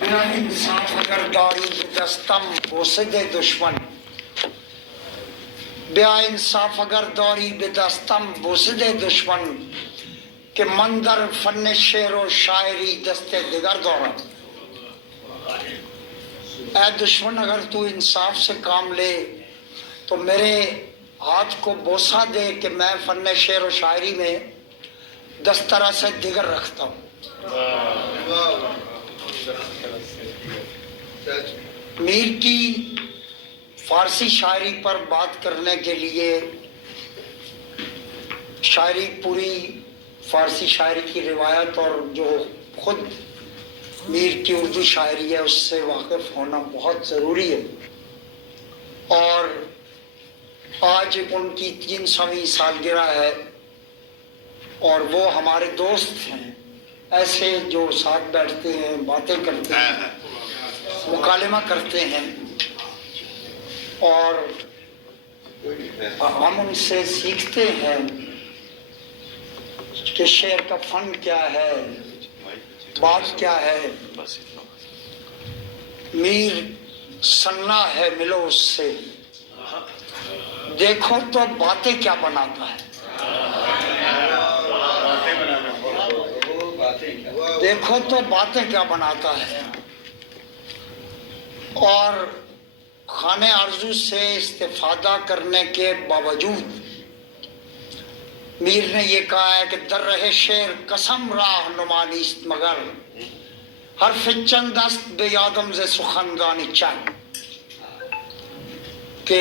بلا انصاف اگر داری دستم بوسد دشمن، بیا انصاف اگر داری به دستم بوسد دشمن، کہ من در فن شعر و شاعری دست دگر دورم. اے دشمن اگر تو انصاف سے کام لے تو میرے ہاتھ کو بوسہ دے کہ میں فن شعر و شاعری میں دسترہ سے دیگر رکھتا ہوں. میر کی فارسی شاعری پر بات کرنے کے لیے شاعری پوری فارسی شاعری کی روایت اور جو خود میر کی اردو شاعری ہے اس سے واقف ہونا بہت ضروری ہے. اور آج ان کی 300ویں سالگرہ ہے اور وہ ہمارے دوست ہیں، ایسے جو ساتھ بیٹھتے ہیں، باتیں کرتے ہیں، مکالمہ کرتے ہیں اور ہم ان سے سیکھتے ہیں کہ شعر کا فن کیا ہے، بات کیا ہے. میر سنا ہے ملو اس سے، دیکھو تو باتیں کیا بناتا ہے، دیکھو تو باتیں کیا بناتا ہے. اور خانہ آرزو سے استفادہ کرنے کے باوجود میر نے یہ کہا ہے کہ در رہے شعر قسم راہ نما نیست مگر حرف چند است به یادم ز سخندانی چند، کہ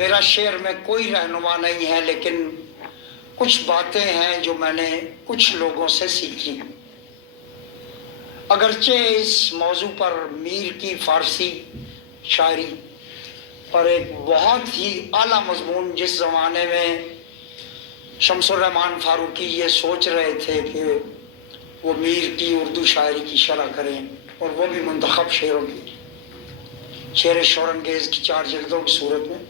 میرا شعر میں کوئی رہنما نہیں ہے لیکن کچھ باتیں ہیں جو میں نے کچھ لوگوں سے سیکھی. اگرچہ اس موضوع پر میر کی فارسی شاعری پر ایک بہت ہی اعلیٰ مضمون، جس زمانے میں شمس الرحمن فاروقی یہ سوچ رہے تھے کہ وہ میر کی اردو شاعری کی شرح کریں اور وہ بھی منتخب شعروں کی، شعر شورانگیز کی 4 جلدوں کی صورت میں.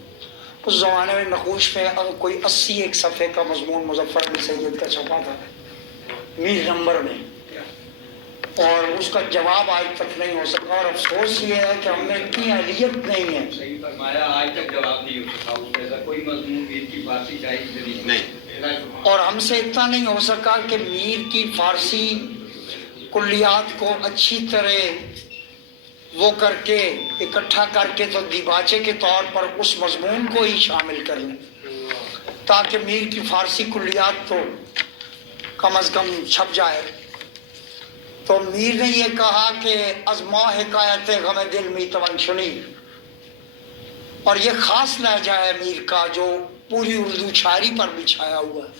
اس زمانے میں نقوش میں کوئی 81 صفحے کا مضمون مظفر بن سید کا چھپا تھا میر نمبر میں، اور اس کا جواب آج تک نہیں ہو سکا. اور افسوس یہ ہے کہ ہم میں اتنی اہلیت نہیں ہے. صحیح فرمایا، آج تک جواب نہیں ہو سکا، اس جیسا کوئی مضمون میر کی فارسی شاعری نہیں. اور ہم سے اتنا نہیں ہو سکا کہ میر کی فارسی کلیات کو اچھی طرح وہ کر کے اکٹھا کر کے تو دیباچے کے طور پر اس مضمون کو ہی شامل کر لیں تاکہ میر کی فارسی کلیات تو کم از کم چھپ جائے. تو میر نے یہ کہا کہ از ما حکایت غم دل می توان شنی، اور یہ خاص لہجہ ہے میر کا جو پوری اردو شاعری پر بھی چھایا ہوا ہے.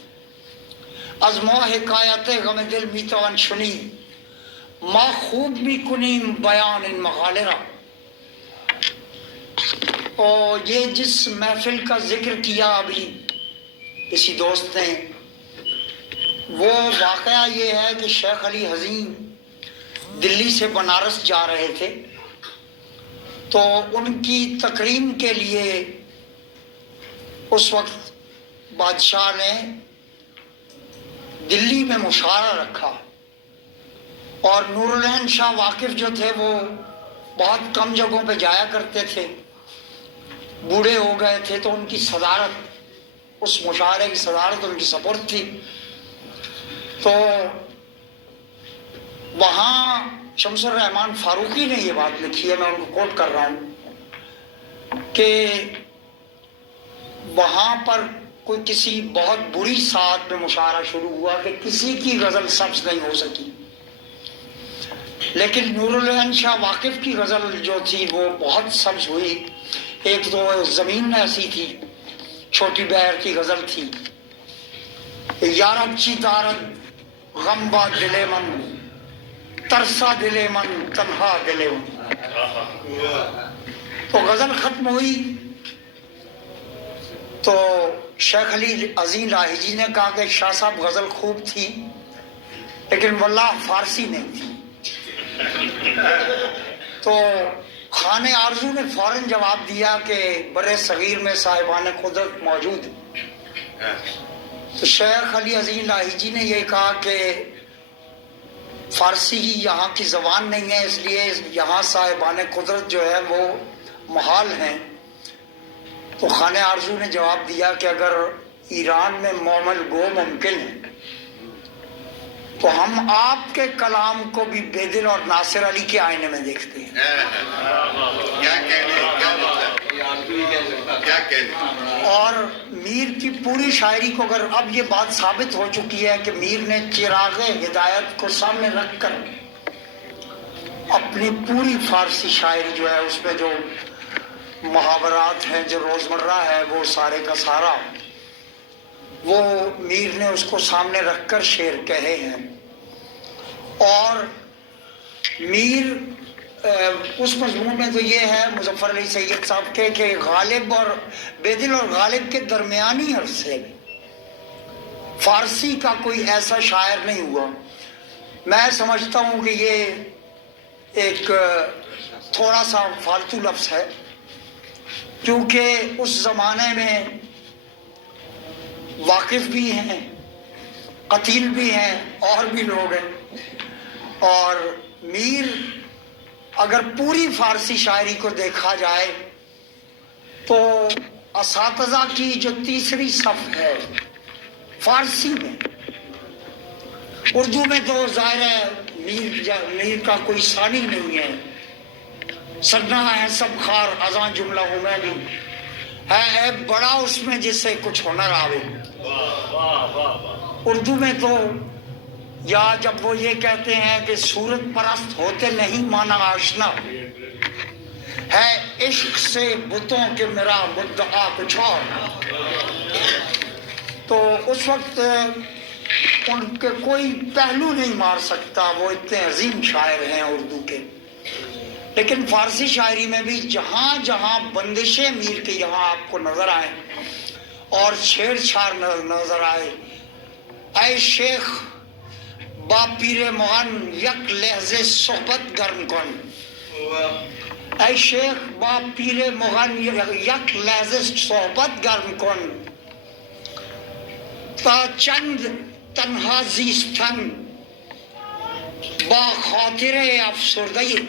از ما حکایت غم دل می توان شنی، ما خوب می کنیم بیان ان مقالہ. اور یہ جس محفل کا ذکر کیا ابھی کسی دوست نے، وہ واقعہ یہ ہے کہ شیخ علی حزین دلی سے بنارس جا رہے تھے تو ان کی تکریم کے لیے اس وقت بادشاہ نے دلی میں مشاعرہ رکھا، اور نور العین شاہ واقف جو تھے وہ بہت کم جگہوں پہ جایا کرتے تھے، بوڑھے ہو گئے تھے، تو ان کی صدارت، اس مشاعرے کی صدارت ان کی سپرد تھی. تو وہاں شمس الرحمن فاروقی نے یہ بات لکھی ہے، میں ان کو کوٹ کر رہا ہوں کہ وہاں پر کوئی کسی بہت بری ساعت میں مشاعرہ شروع ہوا کہ کسی کی غزل سبز نہیں ہو سکی، لیکن نور العین شاہ واقف کی غزل جو تھی وہ بہت سبز ہوئی. ایک تو زمین ایسی تھی، چھوٹی بہر کی غزل تھی، یارب چی دارد غم با دل من، ترسا دل من تنہا دل من. تو غزل ختم ہوئی تو شیخ علی عظیم لاہی جی نے کہا کہ شاہ صاحب غزل خوب تھی لیکن واللہ فارسی نہیں تھی. تو خانہ آرزو نے فوراً جواب دیا کہ برِ صغیر میں صاحبان قدرت موجود ہیں. تو شیخ علی عظیم لاہی جی نے یہ کہا کہ فارسی ہی یہاں کی زبان نہیں ہے، اس لیے یہاں صاحبان قدرت جو ہے وہ محال ہیں۔ تو خانہ آرزو نے جواب دیا کہ اگر ایران میں مومن گو ممکن ہے تو ہم آپ کے کلام کو بھی بے دل اور ناصر علی کے آئینے میں دیکھتے ہیں۔ اور میر کی پوری شاعری کو اگر اب یہ بات ثابت ہو چکی ہے کہ میر نے چراغ ہدایت کو سامنے رکھ کر اپنی پوری فارسی شاعری جو ہے اس میں جو محاورات ہیں، جو روزمرہ ہے، وہ سارے کا سارا وہ میر نے اس کو سامنے رکھ کر شعر کہے ہیں۔ اور میر اس مضمون میں تو یہ ہے مظفر علی سید صاحب کے کہ غالب اور بے دل اور غالب کے درمیانی عرصے میں فارسی کا کوئی ایسا شاعر نہیں ہوا۔ میں سمجھتا ہوں کہ یہ ایک تھوڑا سا فالتو لفظ ہے، کیونکہ اس زمانے میں واقف بھی ہیں، قتیل بھی ہیں، اور بھی لوگ ہیں۔ اور میر اگر پوری فارسی شاعری کو دیکھا جائے تو اساتذہ کی جو تیسری صف ہے فارسی میں، اردو میں تو ظاہر ہے میر کا کوئی ثانی نہیں ہے۔ سگنا ہے سب خار ازاں جملہ ہوں میں بھی ہے اے بڑا اس میں جس سے کچھ ہنر آوے۔ اردو میں تو یا جب وہ یہ کہتے ہیں کہ صورت پرست ہوتے نہیں مانا آشنا ہے عشق سے بتوں کے میرا مدعا کچھ اور، تو اس وقت ان کے کوئی پہلو نہیں مار سکتا، وہ اتنے عظیم شاعر ہیں اردو کے۔ لیکن فارسی شاعری میں بھی جہاں جہاں بندشیں میر کے یہاں آپ کو نظر آئیں اور چھیڑ چھاڑ نظر آئے، اے شیخ با پیر مغن یک لحظے صحبت گرم کن، اے شیخ با پیر مغن یک لحظے صحبت گرم کن، تا چند تنہا زیستن با خاطر افسردگی،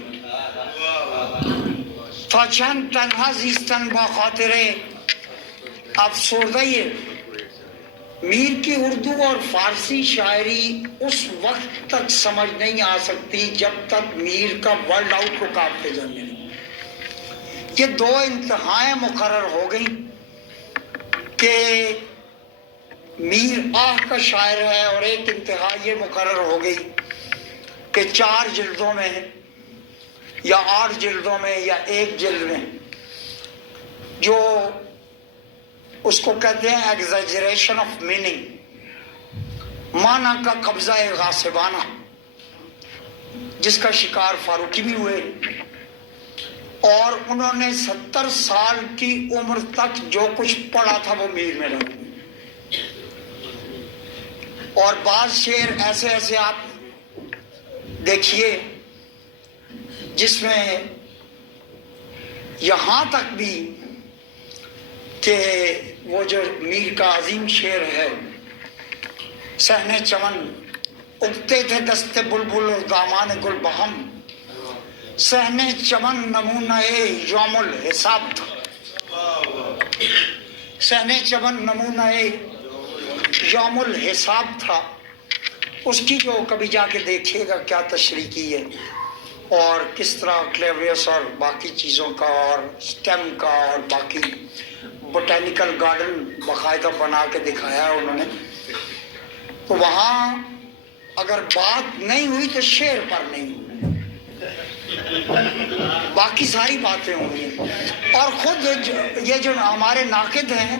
تا چند تنہا زیستن با خاطر افسردگی۔ میر کی اردو اور فارسی شاعری اس وقت تک سمجھ نہیں آ سکتی جب تک میر کا ورلڈ آؤٹ کو کاٹتے جانے نہیں۔ یہ دو انتہائیں مقرر ہو گئیں کہ میر آہ کا شاعر ہے، اور ایک انتہا یہ مقرر ہو گئی کہ 4 جلدوں میں یا 8 جلدوں میں یا 1 جلد میں جو اس کو کہتے ہیں ایگزیجریشن آف میننگ، معنی کا قبضہ غاصبانہ، جس کا شکار فاروقی بھی ہوئے، اور انہوں نے 70 سال کی عمر تک جو کچھ پڑھا تھا وہ میر میں ڈال دیا۔ اور بعض شعر ایسے ایسے آپ دیکھیے جس میں یہاں تک بھی کہ وہ جو میر کا عظیم شعر ہے، صحن چمن اگتے تھے دست بلبل اور دامان گل بہم، صحن چمن نمونہ یوم الحساب تھا، صحن چمن نمونہ یوم الحساب تھا۔ اس کی جو کبھی جا کے دیکھیے گا کیا تشریح کی ہے، اور کس طرح کلیوریس اور باقی چیزوں کا اور سٹیم کا اور باقی بوٹینیکل گارڈن باقاعدہ بنا کے دکھایا ہے انہوں نے۔ تو وہاں اگر بات نہیں ہوئی تو شعر پر نہیں ہوئی، باقی ساری باتیں ہوئی ہیں۔ اور خود یہ جو ہمارے ناقد ہیں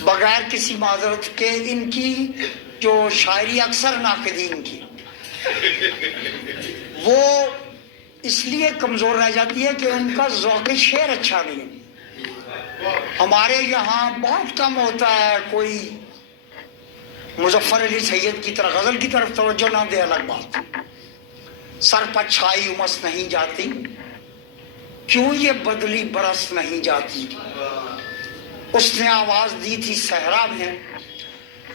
بغیر کسی معذرت کے، ان کی جو شاعری اکثر ناقدین کی وہ اس لیے کمزور رہ جاتی ہے کہ ان کا ذوق شعر اچھا نہیں ہے۔ ہمارے یہاں بہت کم ہوتا ہے کوئی مظفر علی سید کی طرح غزل کی طرف توجہ نہ دے، الگ بات، سر پر چھائی امس نہیں جاتی، کیوں یہ بدلی برس نہیں جاتی، اس نے آواز دی تھی صحرا میں،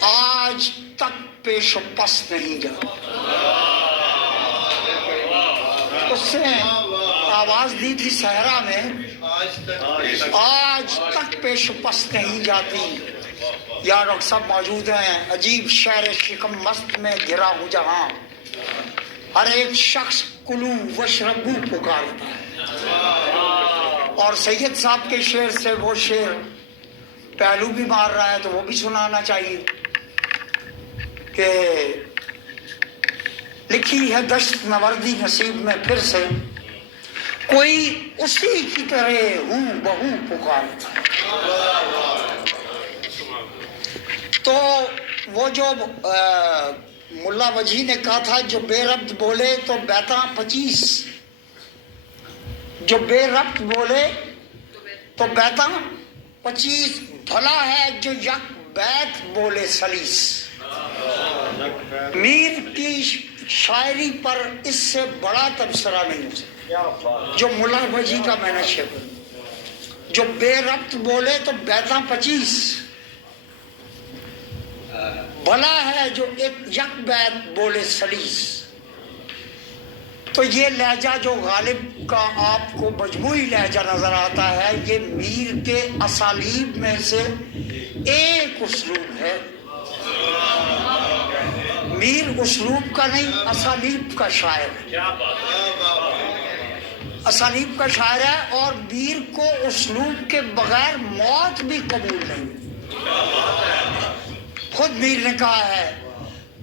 آج تک پیش و پس نہیں جاتی۔ دوست سے آواز دی تھی صحرا میں، آج تک پیش پس نہیں جاتی۔ یا ڈاکٹر صاحب موجود ہیں، عجیب شعر شکم مست میں گرا ہوں جہاں، ہر ایک شخص کلو وشربو پکارتا ہے۔ اور سید صاحب کے شعر سے وہ شعر پہلو بھی مار رہا ہے تو وہ بھی سنانا چاہیے کہ لکھی ہے دشت نوردی نصیب میں پھر سے، کوئی اسی کی طرح ہوں بہو پکارتا ہے۔ تو وہ جو ملا وجی نے کہا تھا جو بے ربط بولے تو بیتاں 25، جو بے ربط بولے تو بیتاں 25، بھلا ہے جو یک بیت بولے سلیس۔ میر کی شاعری پر اس سے بڑا تبصرہ نہیں ہو سکتا جو ملا وجی کا میں نے شعر، جو بے ربط بولے تو بیتاں 25، بھلا ہے جو ایک یک بیت بولے سلیس۔ تو یہ لہجہ جو غالب کا آپ کو مجموعی لہجہ نظر آتا ہے، یہ میر کے اسالیب میں سے ایک اسلوب ہے۔ میر اسلوب کا نہیں، اسالیب کا شاعر ہے، اسالیب کا شاعر ہے، اور میر کو اسلوب کے بغیر موت بھی قبول نہیں۔ خود میر نے کہا ہے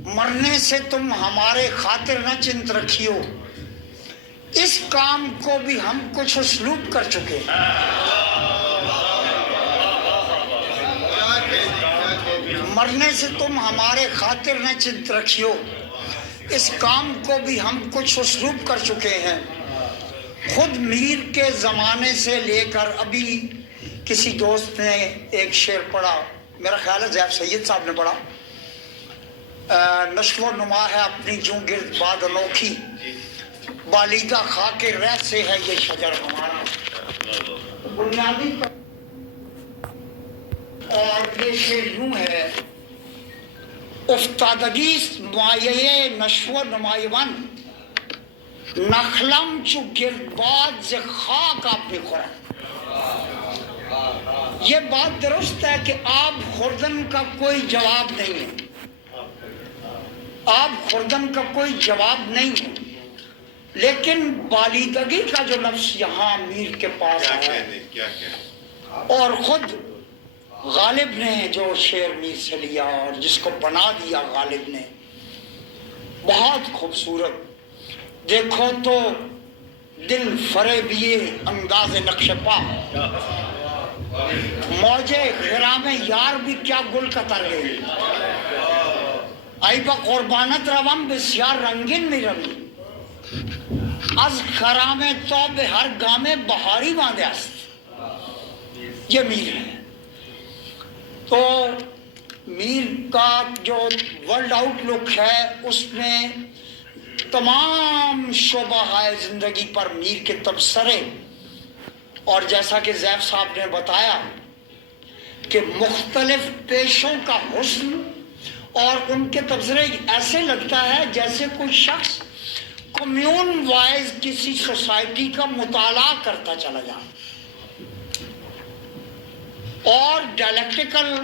مرنے سے تم ہمارے خاطر نہ چنت رکھیو، اس کام کو بھی ہم کچھ اسلوب کر چکے ہیں۔ مرنے سے تم ہمارے خاطر نہ چنت رکھیو، اس کام کو بھی ہم کچھ اسلوب کر چکے ہیں۔ خود میر کے زمانے سے لے کر ابھی کسی دوست نے ایک شعر پڑھا، میرا خیال ہے زیب سید صاحب نے پڑھا، نشو و نما ہے اپنی جوں گرد باد انوکھی، بالیدہ خاک رہ سے ہے یہ شجر ہمارا۔ بنیادی اور یہ شعر یوں ہے، افتادگی مایه نشو و نمایوان، نخلم چو گردباد ز خاک آپ میخورم۔ یہ بات درست ہے کہ آب خوردن کا کوئی جواب نہیں ہے، آب خوردن کا کوئی جواب نہیں ہے، لیکن بالیدگی کا جو لفظ یہاں میر کے پاس آیا، اور خود غالب نے جو شعر میر سے لیا اور جس کو بنا دیا غالب نے، بہت خوبصورت۔ دیکھو تو دل فریبیے انداز نقش پا، موجے غرام یار بھی کیا گل قطر گئی، ای با قربانت روم بسیار رنگین می روی، از خرام تو به ہر گام بہاری باندھے است۔ یہ میر ہے۔ تو میر کا جو ورلڈ آؤٹ لک ہے اس میں تمام شعبہ زندگی پر میر کے تبصرے، اور جیسا کہ زیب صاحب نے بتایا کہ مختلف پیشوں کا حسن، اور ان کے تبصرے ایسے لگتا ہے جیسے کوئی شخص کمیون وائز کسی سوسائٹی کا مطالعہ کرتا چلا جائے، اور ڈائلیکٹیکل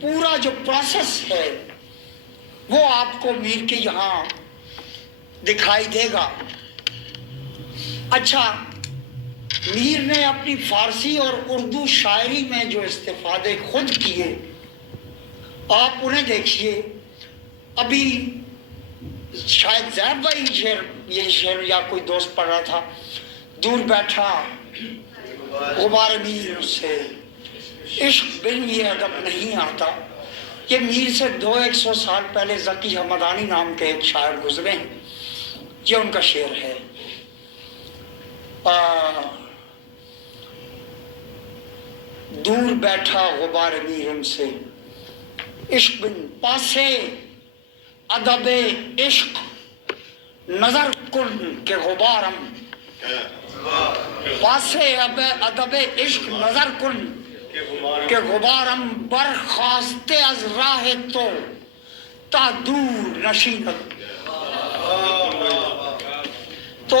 پورا جو پروسیس ہے وہ آپ کو میر کے یہاں دکھائی دے گا۔ اچھا، میر نے اپنی فارسی اور اردو شاعری میں جو استفادے خود کیے آپ انہیں دیکھیے۔ ابھی شاید زیب بھائی یہ شعر یا کوئی دوست پڑھ رہا تھا، دور بیٹھا غبار میر سے عشق بن یہ ادب نہیں آتا، یہ میر سے 200 سال پہلے ذکی حمدانی نام کے ایک شاعر گزرے ہیں، یہ ان کا شعر ہے۔ دور بیٹھا غبار میر ان سے عشق بن، پاسے ادب عشق نظر کن کے غبارم، پاسے ادب عشق نظر کن کہ غبارم برخاستے از راہ تو دور نشیند۔ تو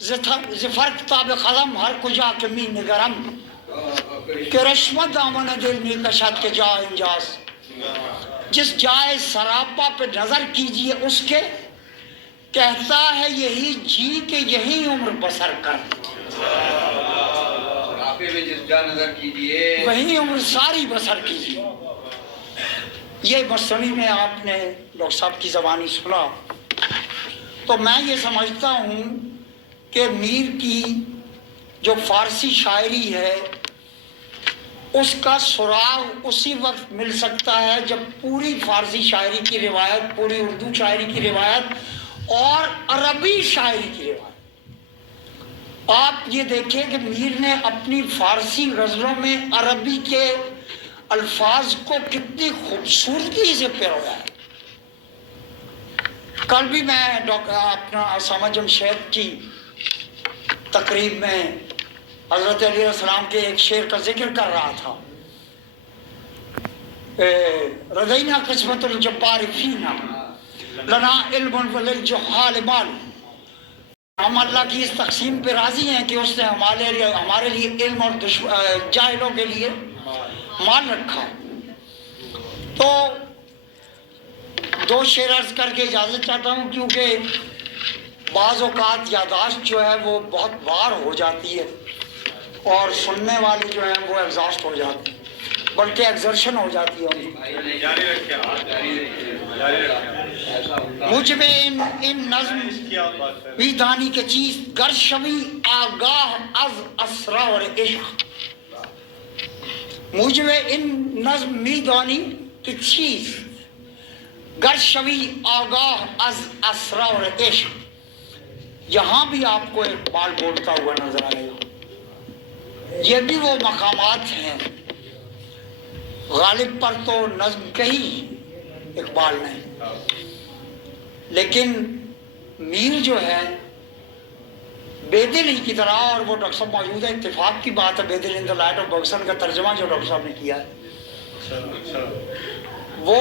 زفر کتاب قلم ہر کجا کے می نگرم کہ رشمت دامن دل میں کشت کے جا انجاز جس جائے سراپا پہ نظر کیجئے اس کے کہتا ہے یہی جی کہ یہی عمر بسر کر سراپے میں جس جا نظر کیجئے وہی عمر ساری بسر کیجئے. یہ مصنوی میں آپ نے ڈاکٹر صاحب کی زبانی سنا تو میں یہ سمجھتا ہوں کہ میر کی جو فارسی شاعری ہے اس کا سراغ اسی وقت مل سکتا ہے جب پوری فارسی شاعری کی روایت، پوری اردو شاعری کی روایت اور عربی شاعری کی روایت. آپ یہ دیکھیں کہ میر نے اپنی فارسی غزلوں میں عربی کے الفاظ کو کتنی خوبصورتی سے پرویا ہے. کل بھی میں اپنا اسامہ جمشید کی تقریب میں حضرت علیہ السلام کے ایک شعر کا ذکر کر رہا تھا. رضینا قسمت الجبار فینا لنا علم وللجہال مال. ہم اللہ کی اس تقسیم پہ راضی ہیں کہ اس نے ہمارے لیے علم اور جاہلوں کے لیے مال رکھا. تو دو شعر عرض کر کے اجازت چاہتا ہوں کیونکہ بعض اوقات یادداشت جو ہے وہ بہت بار ہو جاتی ہے اور سننے والے جو ہیں وہ ایگزاسٹ ہو جاتے ہیں بلکہ ایگزرشن ہو جاتی ہے. مجھ میں ان نظم بھی دانی کے چیز گر شوی آگاہ از اسرار عشق. مجھ میں ان نظم می دانی کی چیز گر شوی آگاہ از اسرار عشق. یہاں بھی آپ کو اقبال بولتا ہوا نظر آئے گا. یہ بھی وہ مقامات ہیں. غالب پر تو نظم کہی اقبال نے لیکن میر جو ہے بے دل ہی کی طرح، اور وہ ڈاکٹر صاحب موجود ہے، اتفاق کی بات ہے، بے دل ان دا لائٹ آف بگسن کا ترجمہ جو ڈاکٹر صاحب نے کیا ہے وہ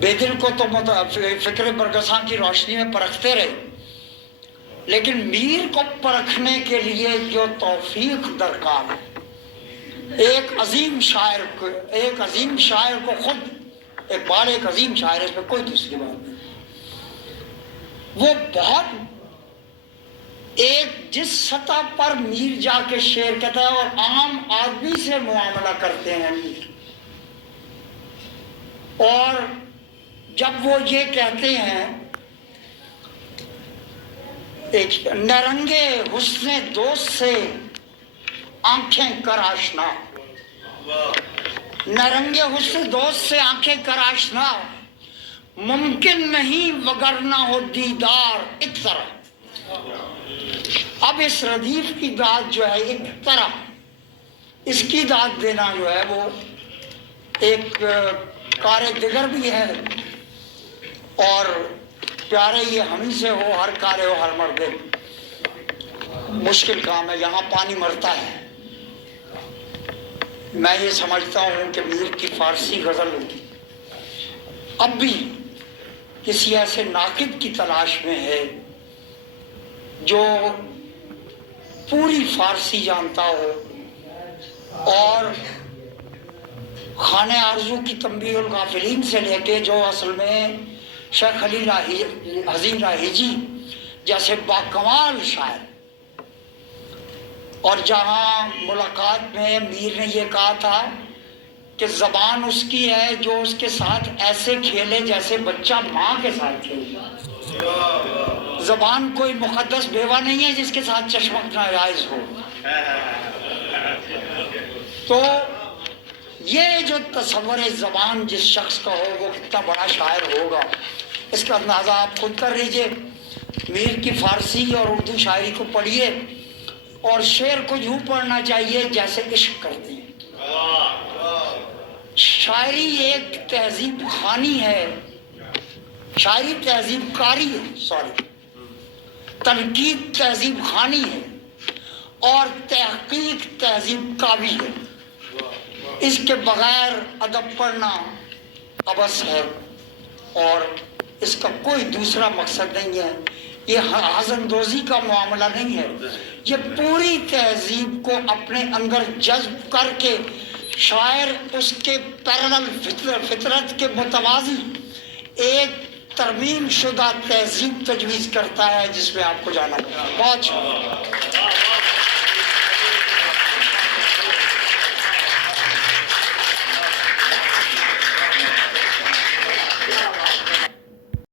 بے دل کو تو فکر برگساں کی روشنی میں پرکھتے رہے لیکن میر کو پرکھنے کے لیے جو توفیق درکار ہے ایک عظیم شاعر کو خود اقبال ایک عظیم شاعر ہے، اس میں کوئی دوسری بات نہیں. وہ بہت ایک جس سطح پر میر جا کے شعر کہتا ہے اور عام آدمی سے معاملہ کرتے ہیں میر، اور جب وہ یہ کہتے ہیں ایک نرنگے حسن دوست سے آنکھیں کر آشنا، نرنگے حسن دوست سے آنکھیں کر آشنا ممکن نہیں وگرنہ ہو دیدار ایک طرح. اب اس ردیف کی داد جو ہے ایک طرح، اس کی داد دینا جو ہے وہ ایک کار دیگر بھی ہے اور پیارے یہ ہمیں سے ہو ہر کارے ہو ہر مردے مشکل کام ہے. یہاں پانی مرتا ہے. میں یہ سمجھتا ہوں کہ میر کی فارسی غزل اب بھی کسی ایسے ناقد کی تلاش میں ہے جو پوری فارسی جانتا ہو اور خانہ آرزو کی تنبیہ الغافلین سے لے کے جو اصل میں شیخ خلیل حزین راہیجی جیسے باکمال شاعر، اور جہاں ملاقات میں میر نے یہ کہا تھا کہ زبان اس کی ہے جو اس کے ساتھ ایسے کھیلے جیسے بچہ ماں کے ساتھ کھیلے. زبان کوئی مقدس بیوہ نہیں ہے جس کے ساتھ چشمک ناجائز ہو. تو یہ جو تصور زبان جس شخص کا ہو وہ کتنا بڑا شاعر ہوگا اس کا اندازہ آپ خود کر لیجئے. میر کی فارسی اور اردو شاعری کو پڑھیے اور شعر کو یوں پڑھنا چاہیے جیسے عشق کرتے ہیں. شاعری ایک تہذیب خوانی ہے، شاعری تہذیب کاری ہے، تنقید تہذیب خوانی ہے اور تحقیق تہذیب کاوی ہے. اس کے بغیر ادب پڑھنا عبث ہے اور اس کا کوئی دوسرا مقصد نہیں ہے، یہ ہضمدوزی کا معاملہ نہیں ہے، یہ پوری تہذیب کو اپنے اندر جذب کر کے شاعر اس کے پیرلل فطرت کے متوازی ایک ترمیم شدہ تہذیب تجویز کرتا ہے جس میں آپ کو جانا ہوگا۔ بہت شکریہ۔